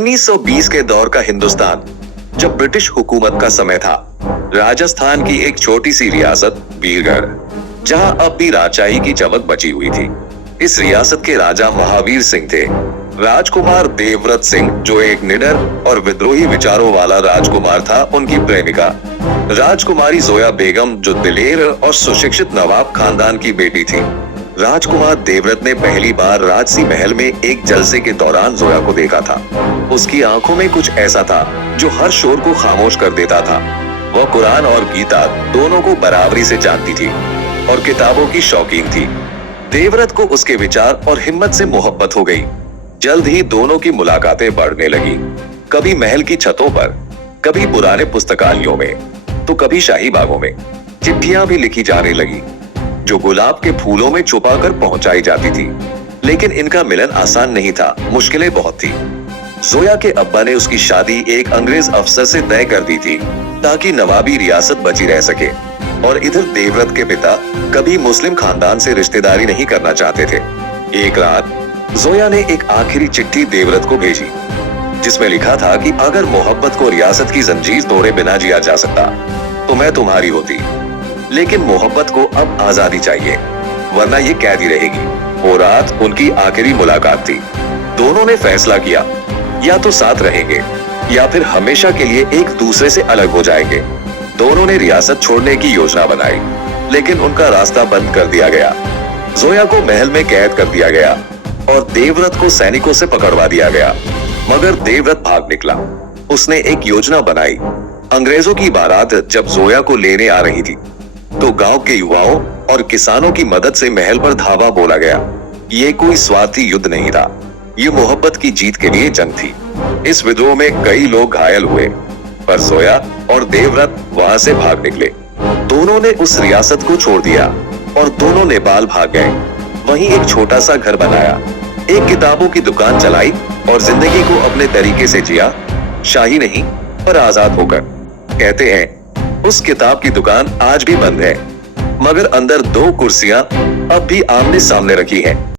1920 के दौर का हिंदुस्तान, जब ब्रिटिश हुकूमत का समय था, राजस्थान की एक छोटी सी रियासत बीरगढ़, जहां अब भी राजशाही की चमक बची हुई थी। इस रियासत के राजा महावीर सिंह थे। राजकुमार देवव्रत सिंह, जो एक निडर और विद्रोही विचारों वाला राजकुमार था, उनकी प्रेमिका राजकुमारी जोया बेगम, जो दिलेर और सुशिक्षित नवाब खानदान की बेटी थी। राजकुमार देवव्रत ने पहली बार राजसी महल में एक जलसे के दौरान जोया को देखा था। उसकी आंखों में कुछ ऐसा था जो हर शोर को खामोश कर देता था। वह कुरान और गीता दोनों को बराबरी से जानती थी और किताबों की शौकीन थी। देवव्रत को उसके विचार और हिम्मत से मोहब्बत हो गई। जल्द ही दोनों की मुलाकातें बढ़ने लगी। कभी महल की छतों पर, कभी पुराने पुस्तकालयों में, तो कभी शाही बागों में। चिट्ठियां भी लिखी जाने लगी, जो गुलाब के फूलों में छुपाकर पहुंचाई जाती थी। लेकिन इनका मिलन आसान नहीं था, मुश्किलें बहुत थी। जोया के अब्बा ने उसकी शादी एक अंग्रेज अफसर से तय कर दी थी, ताकि नवाबी रियासत बची रह सके। और इधर देवव्रत के पिता कभी मुस्लिम खानदान से रिश्तेदारी नहीं करना चाहते थे। एक रात जोया ने एक आखिरी चिट्ठी देवव्रत को भेजी, जिसमें लिखा था कि अगर मोहब्बत को रियासत की जंजीर तोड़े बिना जिया जा सकता, तो मैं तुम्हारी होती। लेकिन मोहब्बत को अब आजादी चाहिए, वरना ये कैदी रहेगी। वो रात उनकी आखिरी मुलाकात थी। दोनों ने फैसला किया, या तो साथ रहेंगे या फिर हमेशा के लिए एक दूसरे से अलग हो जाएंगे। दोनों ने रियासत छोड़ने की योजना बनाई, लेकिन उनका रास्ता बंद कर दिया गया। जोया को महल में कैद कर दिया गया और देवव्रत को सैनिकों से पकड़वा दिया गया। मगर देवव्रत भाग निकला। उसने एक योजना बनाई। अंग्रेजों की बारात जब जोया को लेने आ रही थी, तो गांव के युवाओं और किसानों की मदद से महल पर धावा बोला गया। ये कोई स्वार्थी युद्ध नहीं था, ये मोहब्बत की जीत के लिए जंग थी। इस विद्रोह में कई लोग घायल हुए, पर जोया और देवव्रत वहां से भाग निकले। दोनों ने उस रियासत को छोड़ दिया और दोनों नेपाल भाग गए। वहीं एक छोटा सा घर बनाया, एक किताबों की दुकान चलाई और जिंदगी को अपने तरीके से जिया, शाही नहीं पर आजाद होकर। कहते हैं उस किताब की दुकान आज भी बंद है, मगर अंदर दो कुर्सियां अब भी आमने सामने रखी हैं।